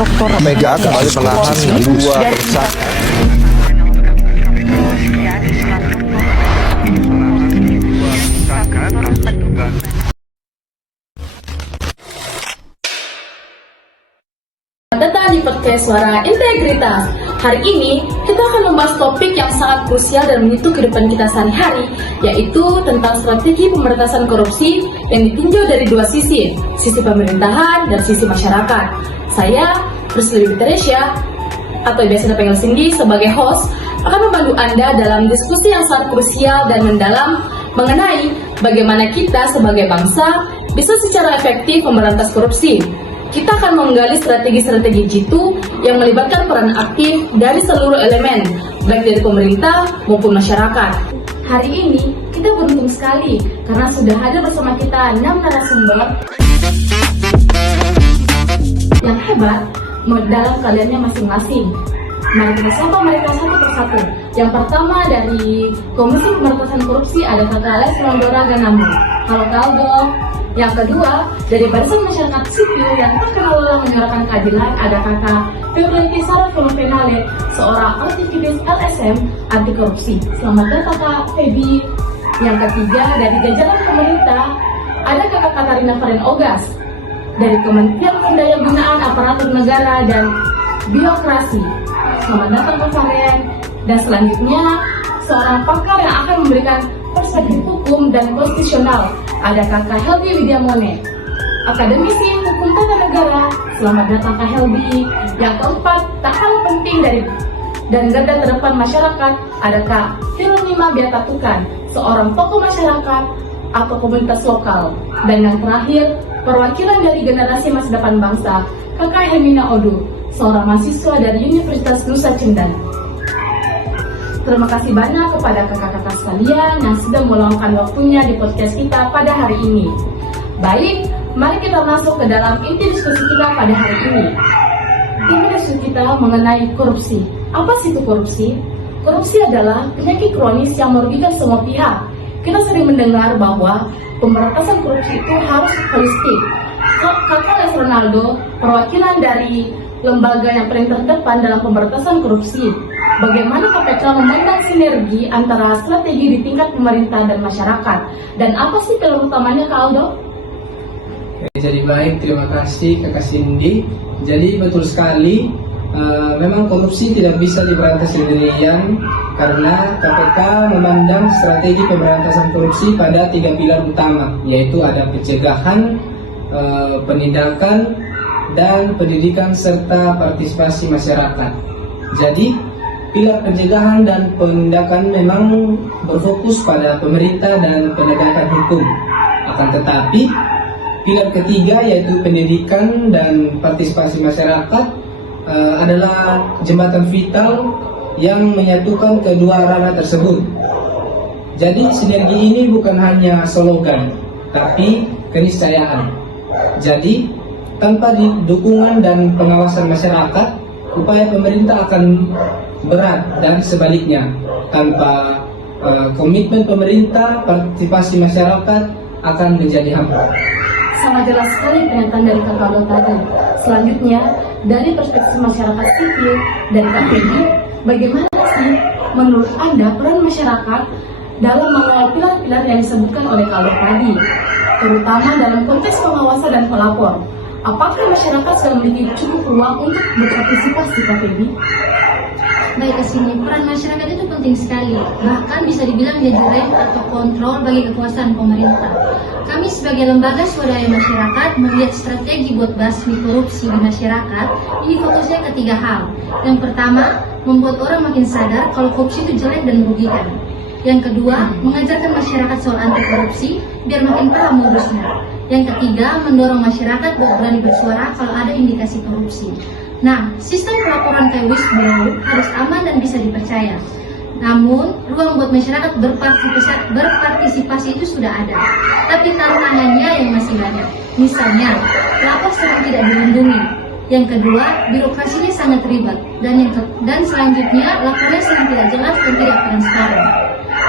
Mega kembali menahan dua tersangka. Datang di podcast Suara Integritas. Hari ini kita akan membahas topik yang sangat krusial dan menyentuh kehidupan kita sehari-hari, yaitu tentang strategi pemberantasan korupsi yang ditinjau dari dua sisi pemerintahan dan sisi masyarakat. Saya, Priscilla Teresia, atau biasa dipanggil Cindy, sebagai host, akan membantu Anda dalam diskusi yang sangat krusial dan mendalam mengenai bagaimana kita sebagai bangsa bisa secara efektif memberantas korupsi. Kita akan menggali strategi-strategi jitu yang melibatkan peran aktif dari seluruh elemen, baik dari pemerintah maupun masyarakat. Hari ini kita beruntung sekali karena sudah ada bersama kita 6 narasumber yang hebat dalam kaliannya masing-masing. Mari kita sapa mereka satu persatu. Yang pertama dari Komisi Pemberantasan Korupsi ada Kakak Les Londora Ganamu. Halo Kaldo. Yang kedua, dari Barisan Masyarakat Sipil yang tak kenal lelah menyuarakan keadilan ada Kakak Febrianti Sarah Fenomenale, seorang aktivis LSM anti korupsi. Selamat datang Kak Febi. Yang ketiga, dari jajaran pemerintah ada Kakak Katarina Faren Ogas dari Kementerian Pendayagunaan Aparatur Negara dan Birokrasi. Selamat datang Kak Faren. Dan selanjutnya, seorang pakar yang akan memberikan perspektif hukum dan konstitusional ada Kakak Helbi Widiamone, akademisi hukum tata negara. Selamat datang Kak Helbi. Yang keempat, tak kalah penting dan garda terdepan masyarakat ada Kak Filonima Biatatukan, seorang tokoh masyarakat atau komunitas lokal. Dan yang terakhir, perwakilan dari generasi masa depan bangsa, Kakak Hermina Odu, seorang mahasiswa dari Universitas Nusa Cendan. Terima kasih banyak kepada kakak-kakak sekalian yang sudah meluangkan waktunya di podcast kita pada hari ini. Baik, mari kita masuk ke dalam inti diskusi kita pada hari ini. Inti diskusi kita mengenai korupsi. Apa sih itu korupsi? Korupsi adalah penyakit kronis yang merugikan semua pihak. Kita sering mendengar bahwa pemberantasan korupsi itu harus holistik. Kakak Les Ronaldo, perwakilan dari lembaga yang paling terdepan dalam pemberantasan korupsi. Bagaimana KPK memandang sinergi antara strategi di tingkat pemerintah dan masyarakat? Dan apa sih pilar utamanya Kak Aldo? Jadi baik, terima kasih Kakak Cindy. Jadi betul sekali, memang korupsi tidak bisa diberantas sendirian karena KPK memandang strategi pemberantasan korupsi pada 3 pilar utama, yaitu ada pencegahan, penindakan, dan pendidikan serta partisipasi masyarakat. Jadi pilar pencegahan dan penindakan memang berfokus pada pemerintah dan penegakan hukum. Akan tetapi pilar ketiga yaitu pendidikan dan partisipasi masyarakat adalah jembatan vital yang menyatukan kedua ranah tersebut. Jadi sinergi ini bukan hanya slogan, tapi keniscayaan. Jadi tanpa dukungan dan pengawasan masyarakat, upaya pemerintah akan berat, dan sebaliknya tanpa komitmen pemerintah, partisipasi masyarakat akan menjadi hampa. Sangat jelas sekali pernyataan dari Kak Aldo tadi. Selanjutnya, dari perspektif masyarakat sipil dan KPI, bagaimana sih menurut Anda peran masyarakat dalam mengawal pilar-pilar yang disebutkan oleh Kak Aldo tadi, terutama dalam konteks pengawasan dan pelapor? Apakah masyarakat sudah memiliki cukup ruang untuk berpartisipasi, Kak Febi? Baik, kesini peran masyarakat itu penting sekali, bahkan bisa dibilang jadi rem atau kontrol bagi kekuasaan pemerintah. Kami sebagai lembaga swadaya masyarakat melihat strategi buat basmi korupsi di masyarakat ini fokusnya ke 3 hal. Yang pertama, membuat orang makin sadar kalau korupsi itu jelek dan merugikan. Yang kedua, mengajarkan masyarakat soal anti korupsi biar makin paham modusnya. Yang ketiga, mendorong masyarakat buat berani bersuara kalau ada indikasi korupsi. Nah, sistem pelaporan kayak whistleblower harus aman dan bisa dipercaya. Namun, ruang buat masyarakat berpartisipasi itu sudah ada. Tapi tantangannya yang masih banyak. Misalnya, lapor sering tidak dilindungi. Yang kedua, birokrasinya sangat ribet. Dan selanjutnya, lapornya sering tidak jelas dan tidak transparan.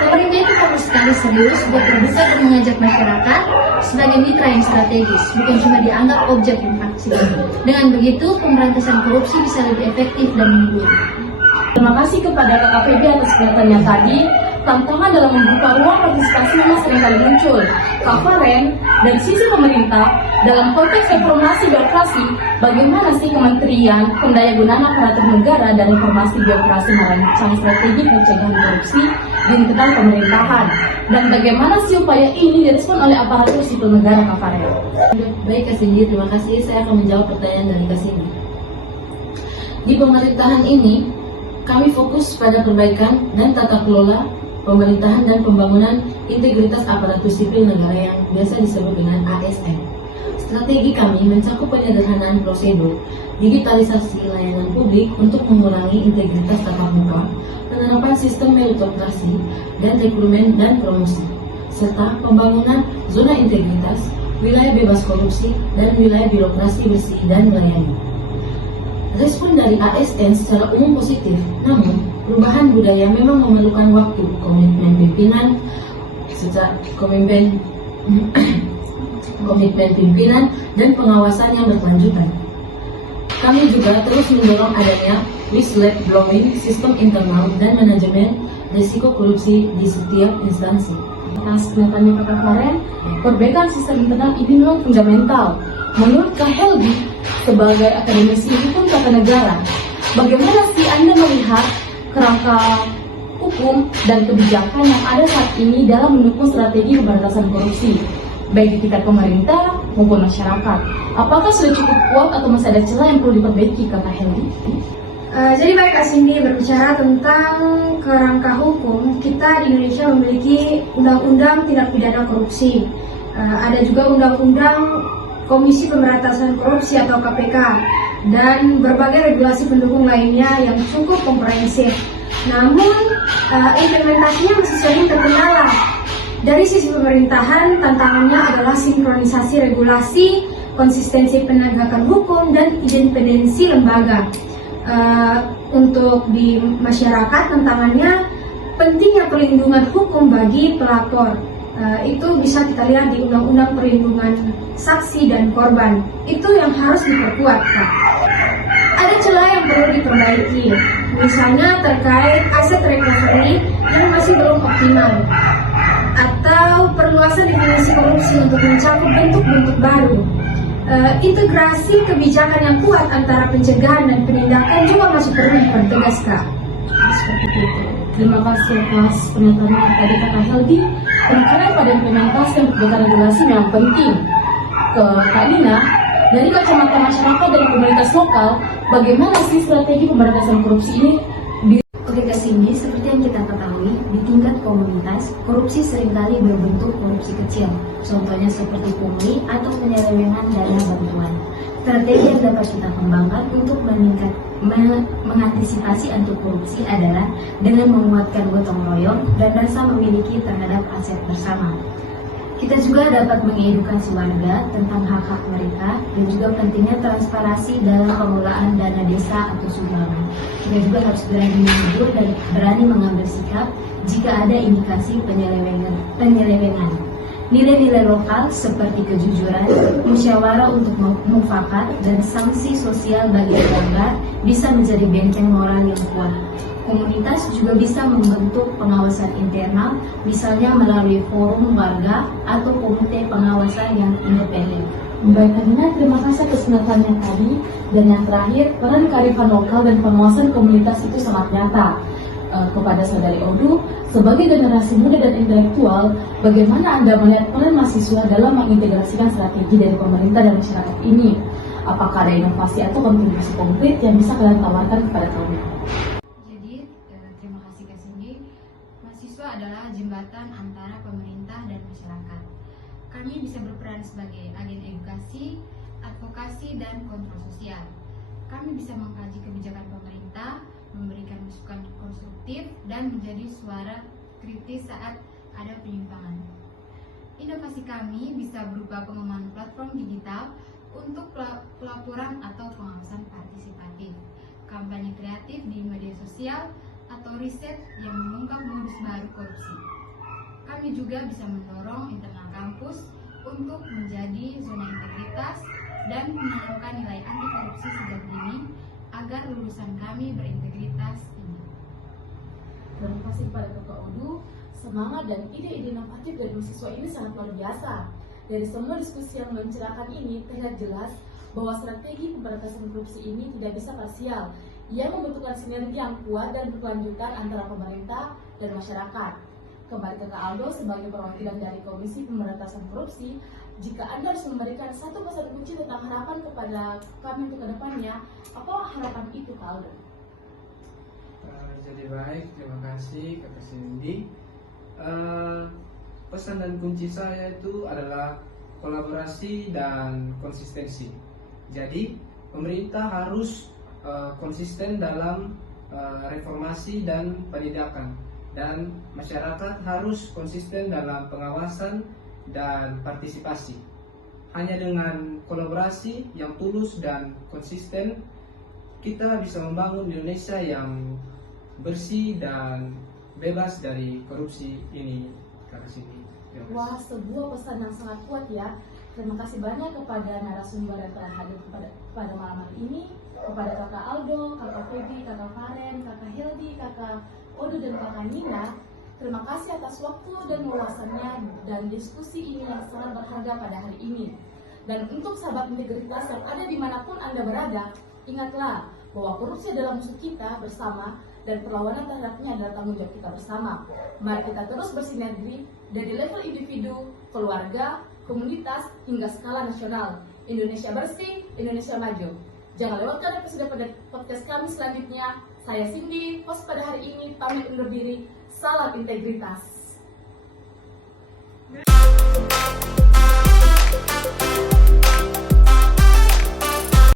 Pemerintah itu perlu sekali serius buat terbuka dan mengajak masyarakat sebagai mitra yang strategis, bukan cuma dianggap objek korupsi. Dengan begitu, pemberantasan korupsi bisa lebih efektif dan mumpuni. Terima kasih kepada KKPB atas pernyataannya tadi. Tantangan dalam membuka ruang partisipasi memang seringkali muncul. Kak Faren, dari sisi pemerintah, dalam konteks reformasi birokrasi, bagaimana sih Kementerian Pendayagunaan Aparatur Negara dan Reformasi Birokrasi merancang strategi pencegahan korupsi di internal pemerintahan? Dan bagaimana sih upaya ini direspon oleh aparatur sipil negara, Kak Faren? Baik, Kak Cindy, terima kasih. Saya akan menjawab pertanyaan dari Kak Cindy. Di pemerintahan ini, kami fokus pada perbaikan dan tata kelola pemerintahan dan pembangunan integritas aparatur sipil negara yang biasa disebut dengan ASN. Strategi kami mencakup penyederhanaan prosedur, digitalisasi layanan publik untuk mengurangi integritas tatap muka, penerapan sistem meritokrasi dan rekrutmen dan promosi, serta pembangunan zona integritas, wilayah bebas korupsi, dan wilayah birokrasi bersih dan melayani. Respon dari ASN secara umum positif, namun perubahan budaya memang memerlukan waktu, komitmen pimpinan, komitmen pimpinan dan pengawasan yang berkelanjutan. Kami juga terus mendorong adanya whistleblowing, sistem internal dan manajemen risiko korupsi di setiap instansi. Atas pernyataannya Kak Faren, perbaikan sistem internal ini memang fundamental. Menurut Kak Helgi, sebagai akademisi hukum tata negara, bagaimana sih Anda melihat kerangka hukum dan kebijakan yang ada saat ini dalam mendukung strategi pemberantasan korupsi, baik di tingkat pemerintah maupun masyarakat? Apakah sudah cukup kuat atau masih ada celah yang perlu diperbaiki, Kak Helgi? Jadi baik, Kak Cindy, berbicara tentang kerangka hukum, kita di Indonesia memiliki Undang-Undang Tindak Pidana Korupsi. Ada juga Undang-Undang Komisi Pemberantasan Korupsi atau KPK, dan berbagai regulasi pendukung lainnya yang cukup komprehensif. Namun, implementasinya masih sering terkendala. Dari sisi pemerintahan, tantangannya adalah sinkronisasi regulasi, konsistensi penegakan hukum, dan independensi lembaga. Untuk di masyarakat, tantangannya pentingnya perlindungan hukum bagi pelapor. Itu bisa kita lihat di Undang-Undang Perlindungan Saksi dan Korban. Itu yang harus diperkuat, Kak. Ada celah yang perlu diperbaiki, misalnya terkait aset recovery yang masih belum optimal, atau perluasan definisi korupsi untuk mencakup bentuk-bentuk baru. Integrasi kebijakan yang kuat antara pencegahan dan penindakan juga masih perlu dipertegas, Kak. Seperti itu. Terima kasih atas pernyataannya tadi Kak Helgi. Terkait pada implementasi dan perbaikan regulasi yang penting. Ke Kak Dina, dari kacamata masyarakat dan komunitas lokal, bagaimana sih strategi pemberantasan korupsi ini? Oke, Kak Cindy, seperti yang kita ketahui, di tingkat komunitas, korupsi seringkali berbentuk korupsi kecil. Contohnya seperti pungli atau penyelewengan dana bantuan. Strategi yang dapat kita kembangkan untuk mengantisipasi anti korupsi adalah dengan menguatkan gotong royong dan rasa memiliki terhadap aset bersama. Kita juga dapat mengedukasi warga tentang hak-hak mereka dan juga pentingnya transparansi dalam pengelolaan dana desa atau sumbangan. Kita juga harus berani menegur dan berani mengambil sikap jika ada indikasi penyelewengan. Nilai-nilai lokal seperti kejujuran, musyawarah untuk mufakat, dan sanksi sosial bagi pelanggar bisa menjadi benteng moral yang kuat. Komunitas juga bisa membentuk pengawasan internal, misalnya melalui forum warga atau komite pengawasan yang independen. Baik, Karina, terima kasih atas penjelasannya tadi. Dan yang terakhir, peran kearifan lokal dan pengawasan komunitas itu sangat nyata. Kepada saudari Odu, sebagai generasi muda dan intelektual, bagaimana Anda melihat peran mahasiswa dalam mengintegrasikan strategi dari pemerintah dan masyarakat ini? Apakah ada inovasi atau kontribusi konkret yang bisa kalian tawarkan kepada kami? Terima kasih, Kak Cindy. Mahasiswa adalah jembatan antara pemerintah dan masyarakat. Kami bisa berperan sebagai agen edukasi, advokasi, dan kontrol sosial. Kami bisa mengkaji kebijakan pemerintah, memberikan masukan konstruktif, dan menjadi suara kritis saat ada penyimpangan. Inovasi kami bisa berupa pengembangan platform digital untuk pelaporan atau pengawasan partisipatif, kampanye kreatif di media sosial, atau riset yang mengungkap modus baru korupsi. Kami juga bisa mendorong internal kampus untuk menjadi zona integritas, dan menanamkan nilai anti korupsi sejak dini agar lulusan kami berintegritas tinggi. Terima kasih kepada Kakak Odu. Semangat dan ide-ide inovatif dari mahasiswa ini sangat luar biasa. Dari semua diskusi yang mencerahkan ini, terlihat jelas bahwa strategi pemberantasan korupsi ini tidak bisa parsial. Ia membutuhkan sinergi yang kuat dan berkelanjutan antara pemerintah dan masyarakat. Kembali ke Kak Aldo sebagai perwakilan dari Komisi Pemberantasan Korupsi, jika Anda harus memberikan satu pesan kunci tentang harapan kepada kami untuk kedepannya, apa harapan itu Kak Aldo? Jadi baik, terima kasih Kakak Cindy. Pesan dan kunci saya itu adalah kolaborasi dan konsistensi. Jadi pemerintah harus konsisten dalam reformasi dan penindakan, dan masyarakat harus konsisten dalam pengawasan dan partisipasi. Hanya dengan kolaborasi yang tulus dan konsisten, kita bisa membangun Indonesia yang bersih dan bebas dari korupsi ini, Kakak Cindy. Wah, sebuah pesan yang sangat kuat ya. Terima kasih banyak kepada narasumber yang telah hadir pada malam hari ini, kepada Kakak Aldo, Kakak Feby, Kakak Faren, Kakak Hildi, Kakak Odu, dan Kakak Nina. Terima kasih atas waktu dan wawasannya dan diskusi ini yang sangat berharga pada hari ini. Dan untuk sahabat integritas yang ada dimanapun Anda berada, ingatlah bahwa korupsi adalah musuh kita bersama dan perlawanan terhadapnya adalah tanggung jawab kita bersama. Mari kita terus bersinergi dari level individu, keluarga, komunitas, hingga skala nasional. Indonesia bersih, Indonesia maju. Jangan lewatkan episode pada podcast kami selanjutnya. Saya Cindy, host pada hari ini, pamit undur diri. Salam integritas.